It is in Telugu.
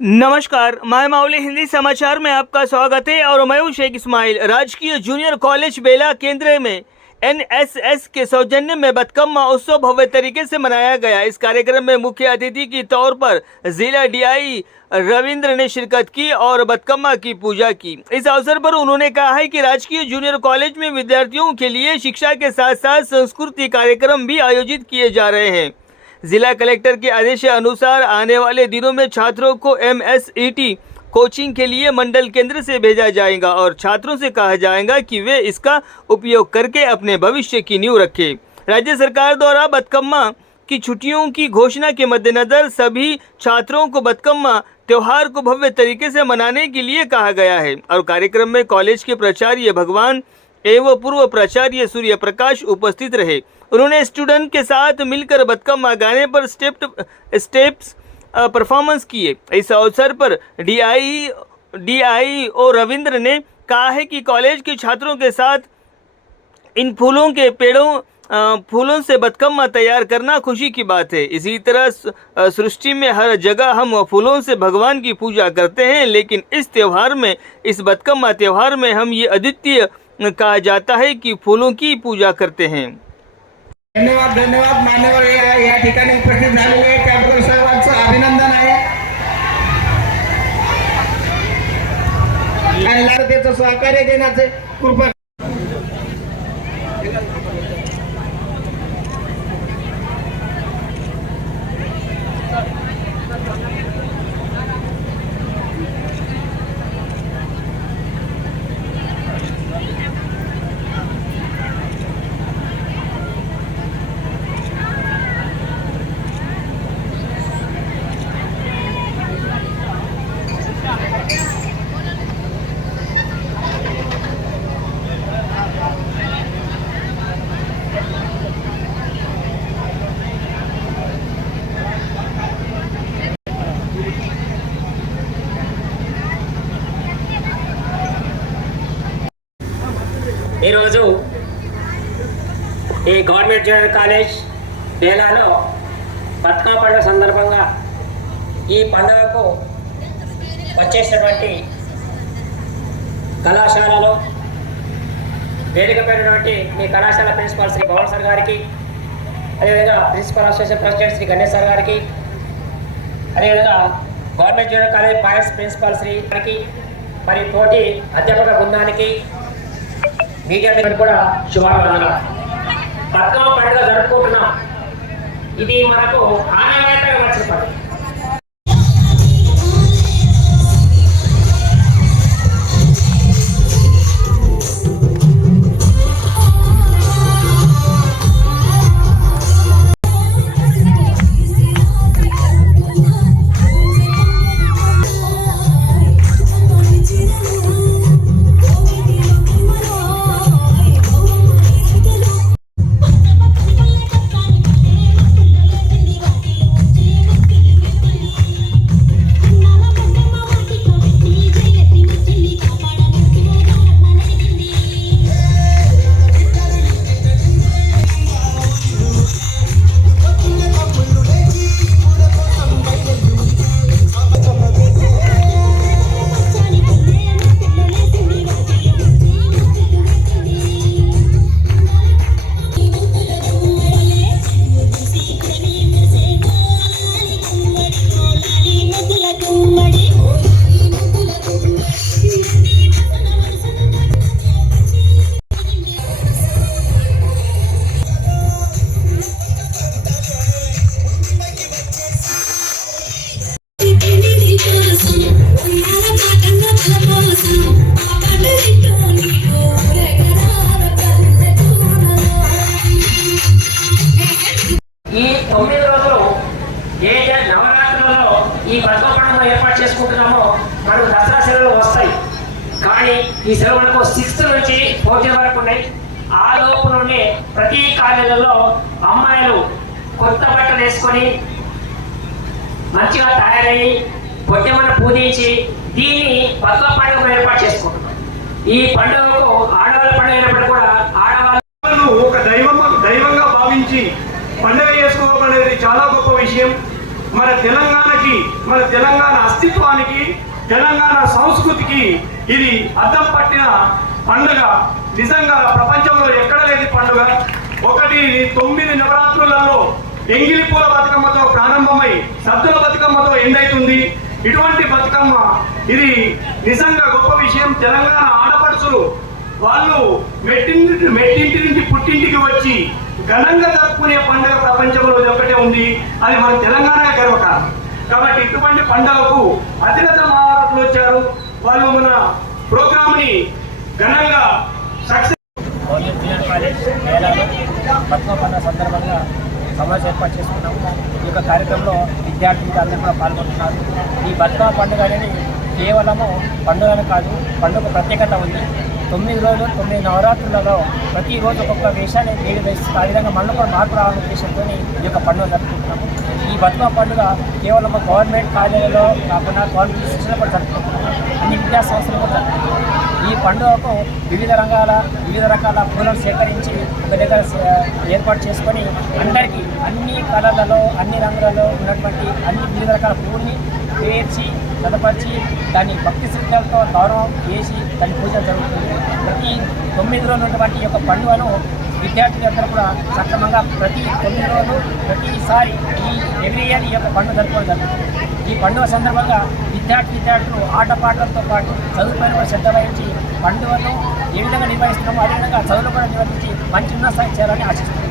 नमस्कार, मैं माउली हिंदी समाचार में आपका स्वागत है और मैं हूं शेख इस्माइल। राजकीय जूनियर कॉलेज बेला केंद्र में एनएसएस के सौजन्य में बतकम्मा उत्सव भव्य तरीके से मनाया गया। इस कार्यक्रम में मुख्य अतिथि के तौर पर जिला डीआई रविंद्र ने शिरकत की और बतकम्मा की पूजा की। इस अवसर पर उन्होंने कहा है कि राजकीय जूनियर कॉलेज में विद्यार्थियों के लिए शिक्षा के साथ साथ सांस्कृतिक कार्यक्रम भी आयोजित किए जा रहे हैं। जिला कलेक्टर के आदेश अनुसार आने वाले दिनों में छात्रों को एमएसईटी कोचिंग के लिए मंडल केंद्र से भेजा जाएगा और छात्रों से कहा जाएगा कि वे इसका उपयोग करके अपने भविष्य की नींव रखें। राज्य सरकार द्वारा बतकम्मा की छुट्टियों की घोषणा के मद्देनजर सभी छात्रों को बतकम्मा त्योहार को भव्य तरीके से मनाने के लिए कहा गया है और कार्यक्रम में कॉलेज के प्राचार्य भगवान एवं पूर्व प्राचार्य सूर्य प्रकाश उपस्थित रहे। उन्होंने स्टूडेंट के साथ मिलकर बतकम्मा गाने पर स्टेप्स परफॉर्मेंस किए। इस अवसर पर डीआई ओ रविंद्र ने कहा है कि कॉलेज के छात्रों के साथ इन फूलों से बतकम्मा तैयार करना खुशी की बात है। इसी तरह सृष्टि में हर जगह हम फूलों से भगवान की पूजा करते हैं, लेकिन इस त्यौहार में, इस बतकम्मा त्यौहार में हम ये अद्वितीय कहा जाता है कि फूलों की पूजा करते हैं। धन्यवाद धन्यवाद मान्यवर या ठिकाणी उपस्थित झालेले त्याबद्दल सर्वांचं अभिनंदन आहे आणि लाडकेचं सहकार्य देण्याचे कृपा। ఈరోజు ఈ గవర్నమెంట్ జూనియర్ కాలేజ్ బేలాలో బతుకమ్మ పండుగ సందర్భంగా ఈ పండుగకు వచ్చేసినటువంటి కళాశాలలో వేదికపైనటువంటి మీ కళాశాల ప్రిన్సిపాల్ శ్రీ భవన్ సార్ గారికి, అదేవిధంగా principal association president Shri Ganesh sir గారికి, అదేవిధంగా government junior college vice principal Shri గారికి, మరి తోటి అధ్యాపక బృందానికి, మీడియా మీద కూడా శుభాకాంక్షలు। బతుకమ్మ పండుగ జరుపుకుంటున్నాం, ఇది మనకు ఆనవాయితీగా వచ్చిన పండుగ। ఈ 9 రోజులు ఏ నవరాత్రులలో ఈ బతుకమ్మ పండుగ ఏర్పాటు చేసుకుంటున్నామో మనకు దసరా సెలవులు వస్తాయి, కానీ ఈ సెలవులకు 6th నుంచి 14 వరకు ఉన్నాయి। ఆ లోపు నుండి ప్రతి కాలేజీలలో అమ్మాయిలు కొత్త బట్టలు వేసుకొని మంచిగా తయారయ్యి బొట్టెమ్మను పూజించి దీన్ని బతుకమ్మ పండుగ ఏర్పాటు చేసుకుంటున్నాం। ఈ పండుగకు ఆడవాళ్ళ పండుగ అయినప్పుడు కూడా ఆడవాళ్ళు ఒక దైవంగా భావించి పండుగ చేసుకోవడం అనేది చాలా గొప్ప విషయం। మన తెలంగాణకి సంస్కృతికి, మన తెలంగాణ అస్తిత్వానికి, తెలంగాణ సంస్కృతికి ఇది అద్దం పట్టిన పండుగ. నిజంగా ప్రపంచంలో ఎక్కడ లేదు పండుగ. ఒకటి 9 నవరాత్రులలో ఎంగిలి పూల బతుకమ్మతో ప్రారంభమై సద్దుల బతుకమ్మతో ఎండ్ అవుతుంది. ఇటువంటి బతుకమ్మ ఇది నిజంగా గొప్ప విషయం. తెలంగాణ ఆడపడుచులు వాళ్ళు మెట్టింటి నుంచి పుట్టింటికి వచ్చి ఘనంగా జరుపుకునే పండుగ ప్రపంచంలో ఒకటే ఉంది, అది మన తెలంగాణ గర్వకారణం. కాబట్టి ఇటువంటి పండుగకు అతిరథ మహారథులు వచ్చారు. వాళ్ళు మన ప్రోగ్రామ్ని ఘనంగా సక్సెస్. గవర్నమెంట్ జూనియర్ కాలేజ్ మేళాలో బతుకమ్మ పండుగ సందర్భంగా సమావేశం ఏర్పాటు చేసుకున్నాము. ఈ యొక్క కార్యక్రమంలో విద్యార్థులు అందరూ కూడా పాల్గొంటున్నారు. ఈ బతుకమ్మ పండుగ అనేది కేవలము పండుగనే కాదు, పండుగ ప్రత్యేకత ఉంది. 9 రోజులు 9 నవరాత్రులలో ప్రతిరోజు ఒక్కొక్క వేషాన్ని దేవి వేస్తుంది. ఆ విధంగా మనలో కూడా మార్పు రావాలనే ఉద్దేశంతో ఈ యొక్క పండుగ జరుపుకుంటున్నాము. ఈ బతుకమ్మ పండుగ కేవలం గవర్నమెంట్ కాలేజీలో కాకుండా గవర్నమెంట్ ఇన్స్టిట్యూషన్లో కూడా జరుపుకుంటున్నాము. అన్ని విద్యా సంస్థలు కూడా జరుపుకుంటున్నాము. ఈ పండుగకు వివిధ రకాల పూలను సేకరించి ఒక దగ్గర ఏర్పాటు చేసుకొని అందరికీ అన్ని కళలలో అన్ని రంగులలో ఉన్నటువంటి అన్ని వివిధ రకాల పువ్వుల్ని పేర్చి జతపరిచి దాన్ని భక్తి శ్రద్ధలతో గౌరవం చేసి దాని పూజ జరుగుతుంది. ప్రతి 9 రోజులు ఉన్నటువంటి ఈ యొక్క పండుగను విద్యార్థులందరూ కూడా సక్రమంగా ప్రతి 9 రోజులు ప్రతిసారి ఎవ్రీ ఇయర్ ఈ యొక్క పండుగ జరుపుకోవడం జరుగుతుంది. ఈ పండుగ సందర్భంగా విద్యార్థులు ఆటపాటలతో పాటు చదువుపైన కూడా శ్రద్ధ వహించి పండుగను ఏ విధంగా నిర్వహిస్తున్నామో అదేవిధంగా చదువులు కూడా నిర్వహించి మంచి ఉన్నత స్థాయి చేయాలని ఆశిస్తున్నాం.